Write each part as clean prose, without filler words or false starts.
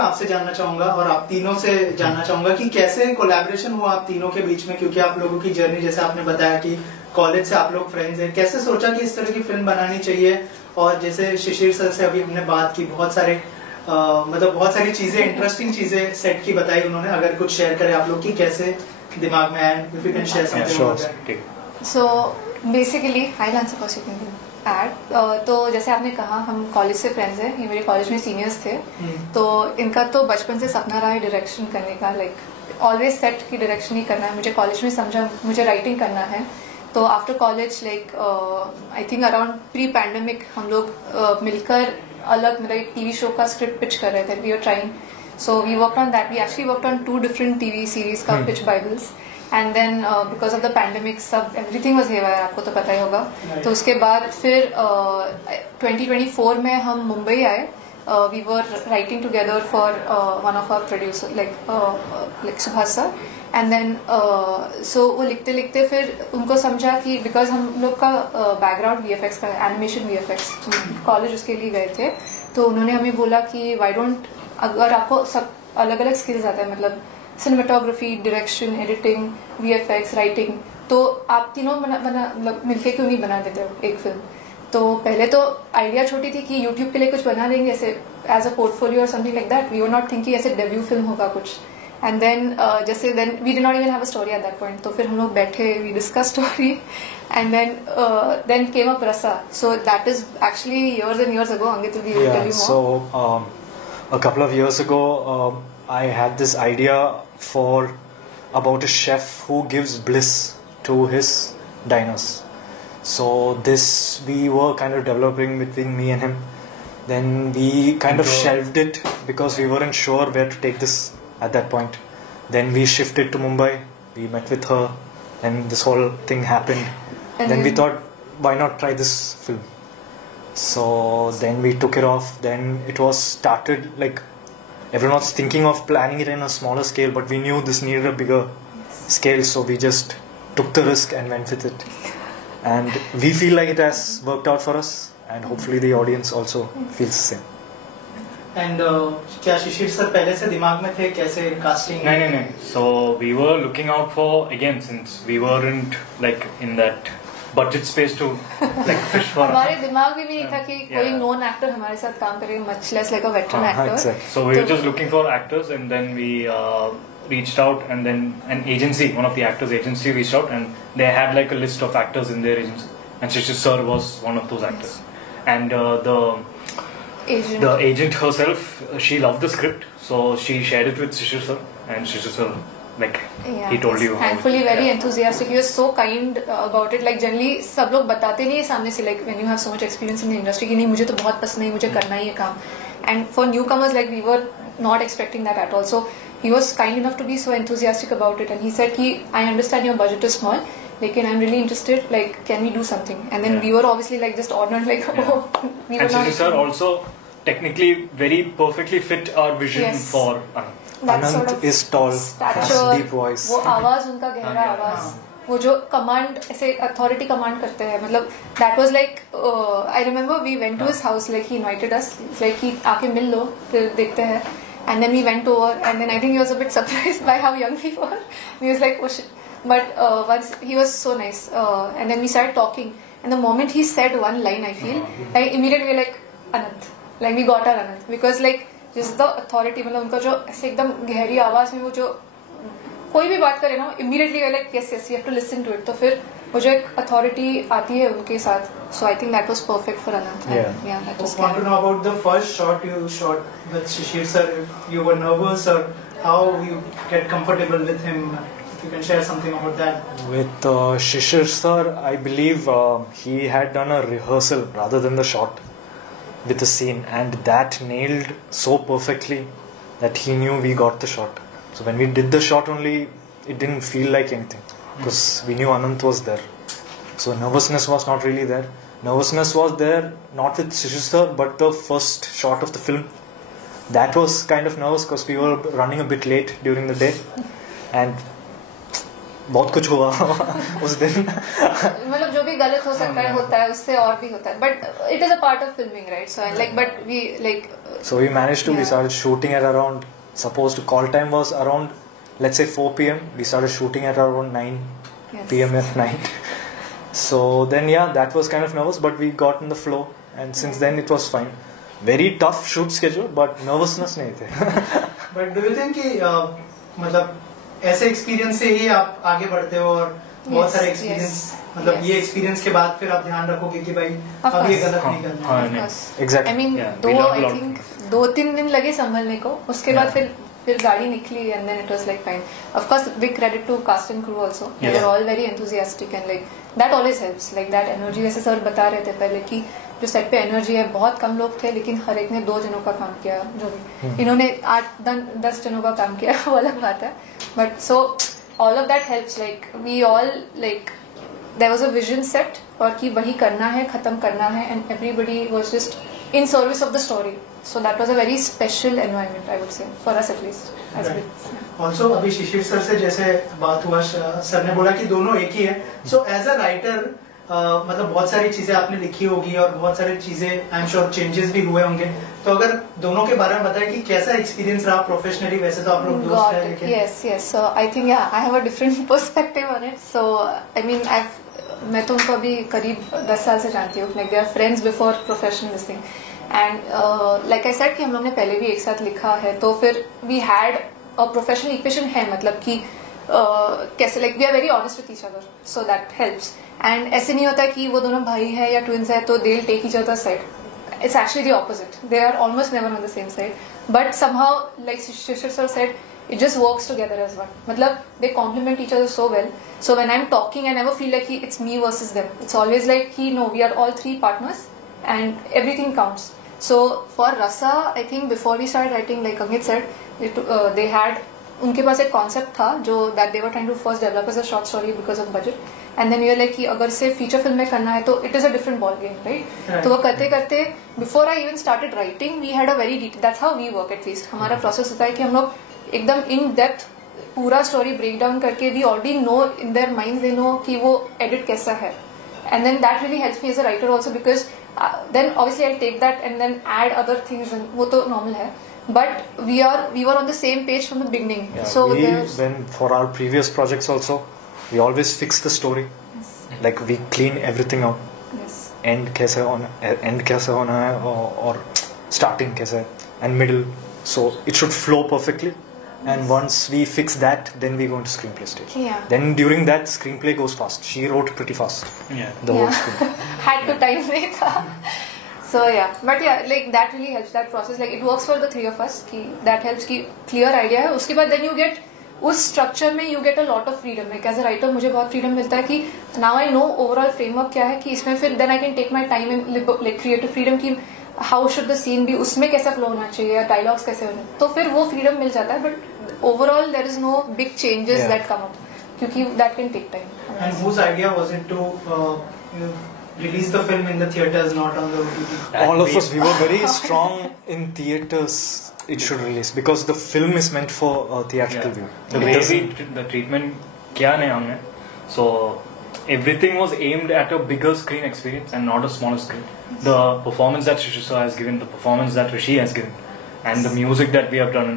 आपसे जानना चाहूंगा और आप तीनों से जानना चाहूंगा कि कैसे कोलैबोरेशन हुआ आप तीनों के बीच में, क्योंकि आप लोगों की जर्नी जैसे आपने बताया कि कॉलेज से आप लोग फ्रेंड्स हैं, कैसे सोचा कि इस तरह की फिल्म बनानी चाहिए? और जैसे शिशिर सर से अभी हमने बात की, बहुत सारे बहुत सारी चीजें, इंटरेस्टिंग चीजें सेट की बताई उन्होंने, अगर कुछ शेयर करें आप लोग की कैसे दिमाग में आया, if you can share something. So basically I answer question ad. तो जैसे आपने कहा हम कॉलेज से फ्रेंड्स हैं, ये मेरे कॉलेज में सीनियर्स थे, तो इनका तो बचपन से सपना रहा है डायरेक्शन करने का, लाइक ऑलवेज सेट की डायरेक्शन ही करना है। मुझे कॉलेज में समझा मुझे राइटिंग करना है, तो after college like I think around pre pandemic हम लोग मिलकर अलग मतलब एक टीवी शो का स्क्रिप्ट पिच कर रहे थे। We are trying, so we worked on that, we actually worked on 2 different TV series का pitch bibles, and then because of the pandemic सब एवरीथिंग वाज हेयर, आपको तो पता ही होगा। तो उसके बाद फिर 2024 में हम मुंबई आए। We were writing together for one of our producer like Subhash sir, and then so वो लिखते लिखते फिर उनको समझा कि बिकॉज हम लोग का बैकग्राउंड वीएफएक्स का, एनिमेशन वीएफएक्स, कॉलेज उसके लिए गए थे, तो उन्होंने हमें बोला कि वाई डोंट, अगर आपको सब अलग अलग स्किल्स आते हैं, मतलब cinematography, direction, editing, VFX, writing, तो आप तीनों मतलब मिलके क्यों नहीं बना देते हो एक फिल्म? तो पहले तो आइडिया छोटी थी कि यूट्यूब के लिए कुछ बना देंगे ऐसे एज अ पोर्टफोलियो और something like that. We were not thinking ऐसे डेब्यू फिल्म होगा कुछ, एंड देन जैसे then we did not even have a story at that point. तो फिर हम लोग बैठे, we discuss story, and then came up Rasa. So that is actually years and years ago. Angit will tell you more. So a couple of years ago I had this idea for about a chef who gives bliss to his diners. So this we were kind of developing between me and him. Then we kind of shelved it because we weren't sure where to take this at that point. Then we shifted to Mumbai. We met with her, and this whole thing happened. And then we thought, why not try this film? So then we took it off. Then it was started like everyone was thinking of planning it in a smaller scale, but we knew this needed a bigger scale, so we just took the risk and went with it. And we feel like it has worked out for us, and hopefully the audience also feels the same. And क्या शिशिर sir पहले से दिमाग में थे कैसे casting? नहीं. So we were looking out for, again, since we weren't like in that budget space to like fish for. हमारे दिमाग में भी नहीं था कि कोई नोन एक्टर हमारे साथ काम करेगा, much less like a veteran actor. Exactly. So we were just looking for actors, and then we reached out, and then an agency, one of the actors' agency reached out, and they had like a list of actors in their agency, and Shishir sir was one of those actors. And the agent herself, she loved the script, so she shared it with Shishir sir, and Shishir sir, like, he told you. Thankfully very enthusiastic. He was so kind about it. Like generally सब लोग बताते नहीं है सामने से, like when you have so much experience in the industry कि नहीं मुझे तो बहुत पसंद है, मुझे करना ही है काम. And for newcomers, like we were not expecting that at all. So he was kind enough to be so enthusiastic about it, and he said कि I understand your budget is small, लेकिन I'm really interested, like can we do something? And then we were obviously like just honored, like we were not. And Shishir sir also technically very perfectly fit our vision for Anant. Anant sort of is tall, has deep voice. वो आवाज उनका गहरा आवाज, वो जो command ऐसे authority command करते हैं, मतलब that was like I remember we went to his house, like he invited us, like कि आके मिल लो फिर देखते हैं. And then we went over, and then I think he was a bit surprised by how young we were. He was like, oh shit. But once he was so nice, and then we started talking, and the moment he said one line, I feel like immediately we were like Anant, like we got our Anant, because like just the authority, मतलब उनका जो ऐसे एकदम गहरी आवाज में वो जो कोई भी बात करे ना, immediately we were like yes, you have to listen to it. तो फिर वो जो एक authority आती है उनके साथ, so I think that was perfect for Anant. Yeah, that was. I want to know about the first shot you shot with Shishir sir. If you were nervous, or how you get comfortable with him? If you can share something about that. With Shishir sir, I believe he had done a rehearsal rather than the shot with the scene, and that nailed so perfectly that he knew we got the shot. So when we did the shot only, it didn't feel like anything because we knew Anant was there. So nervousness was not really there. Nervousness was there not with Shishir sir, but the first shot of the film. That was kind of nervous because we were running a bit late during the day, and बहुत कुछ हुआ उस दिन. मतलब जो भी गलत हो सकता है होता है, उससे और भी होता है, but it is a part of filming, right? So like but we like so we managed to we started shooting at around, supposed to call time was around, let's say 4 p.m. we started shooting at around 9 p.m. at night. So then yeah, that was kind of nervous, but we got in the flow and since then it was fine. Very tough shoot schedule but nervousness नहीं थे. But do you think कि मतलब ऐसे experience से ही आप आगे बढ़ते हो और बहुत सारे एक्सपीरियंस, मतलब ये एक्सपीरियंस के बाद फिर आप ध्यान रखोगे कि भाई अब ये गलत नहीं करना है. Exactly. I mean, I think 2-3 दिन लगे संभलने को, उसके बाद फिर गाड़ी निकली and then it was like fine. Of course, big credit to cast and crew also. They were all very enthusiastic and like that always helps. Like that energy, जैसे sir बता रहे थे पहले कि जो सेट पे एनर्जी है, बहुत कम लोग थे लेकिन हर एक ने 2 जनों का काम किया, जो भी इन्होंने 8-10 जनों का काम किया वो अलग बात है, but so all of that helps. Like we all like there was a vision set और कि वही करना है, खत्म करना है, and everybody was just in service of the story. So that was a very special environment, I would say, for us at least. Also, अभी शिशिर sir से जैसे बात हुआ, सर ने बोला कि दोनों एक ही है. So as a writer, मतलब बहुत सारी चीजें आपने लिखी होगी और बहुत सारी चीजें आई एम श्योर चेंजेस भी हुए होंगे. तो अगर दोनों के बारे में बताएं कि कैसा एक्सपीरियंस रहा प्रोफेशनली. वैसे तो आप लोग दोस्त हैं लेकिन yes. So I think I have a different perspective on it. So I mean मैं तो उनको अभी करीब 10 साल से जानती हूँ. Like they are friends before professional this thing. And like I said कि हम लोग ने पहले भी एक साथ लिखा है, तो फिर we had a professional equation है, मतलब कि कैसे like we are very honest with each other, so that helps. And ऐसे नहीं होता कि वो दोनों भाई है या ट्विंस है तो they will take each other side. It's actually the opposite. They are almost never on the same side, but somehow like Shishir sir said it just works together as one. मतलब they complement each other so well. So when I'm talking, I never feel like it's me versus them. It's always like no, we are all 3 partners and everything counts. So for Rasa, I think before we started writing, like Ankit said, they had उनके पास एक concept था जो that they were trying to first develop as a short story because of budget, and then we were like कि अगर से feature film में करना है तो it is a different ball game, right? तो वो करते करते before I even started writing, we had a very detailed, that's how we work at least. हमारा process होता है कि हम लोग एकदम in depth पूरा story break down करके we already know in their minds, they know कि वो edit कैसा है, and then that really helps me as a writer also because then obviously I'll take that and then add other things, and वो तो normal है, but we were on the same page from the beginning. Yeah, so when for our previous projects also, we always fix the story. Yes. Like we clean everything out. Yes. End कैसे होना है और starting कैसे and middle, so it should flow perfectly. And once we fix that, then we go into screenplay stage. Yeah. Then during that, screenplay goes fast. She wrote pretty fast. Yeah. The whole screen. had to time नहीं था. So yeah, but yeah, like that really helps, that process. Like it works for the 3 of us. कि that helps कि clear idea है. उसके बाद then you get उस structure में you get a lot of freedom. Like as a writer मुझे बहुत freedom मिलता है कि now I know overall framework क्या है, कि इसमें फिर then I can take my time and like creative freedom कि how should the scene be, उसमें कैसा flow होना चाहिए, dialogues कैसे होने, तो फिर वो freedom मिल जाता है. But overall there is no big changes that come up क्योंकि that can take time. And whose idea was it to release the film in the theaters, not on the OTT? All of us, we were very strong in theaters. It should release because the film is meant for theatrical view. The treatment किया नहीं हमने, so everything was aimed at a bigger screen experience and not a smaller screen. The performance that Shishir has given, the performance that Rishi has given, and the music that we have done,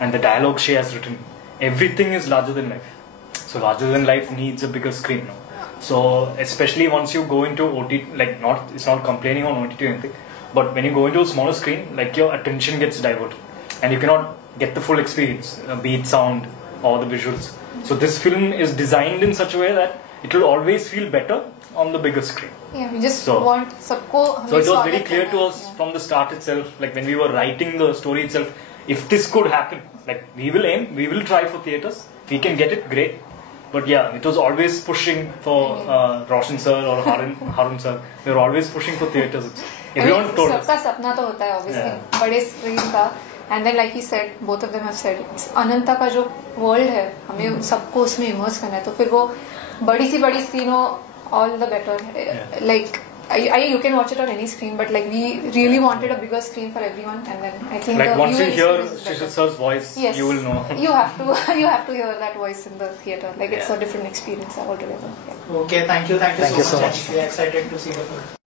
and the dialogue she has written, everything is larger than life. So larger than life needs a bigger screen. No? So especially once you go into OTT, like it's not complaining on OTT or anything, but when you go into a smaller screen, like your attention gets diverted, and you cannot get the full experience, be it sound or the visuals. So this film is designed in such a way that it will always feel better on the bigger screen. Yeah, we just want सबको. So it was very clear to us from the start itself, like when we were writing the story itself, if this could happen, like we will try for theaters. If we can get it, great. But yeah, it was always pushing for Roshan sir or Harun sir. They were always pushing for theaters. Everyone told us. सबका सपना तो होता है obviously, बड़े screen का. And then like he said, both of them have said, अनंता का जो world है, हमें सबको उसमें इमर्स करना है. तो फिर वो बड़ी सी बड़ी स्क्रीन हो, all the better. Like you can watch it on any screen, but like we really wanted a bigger screen for everyone, and then I think Like the once you viewing hear experience is better. Shishir sir's voice, Yes. you will know. You have to you have to hear that voice in the theater. Like it's Yeah. a different experience altogether. Yeah. Okay, thank you Thank you so so much. much. We are excited to see the film.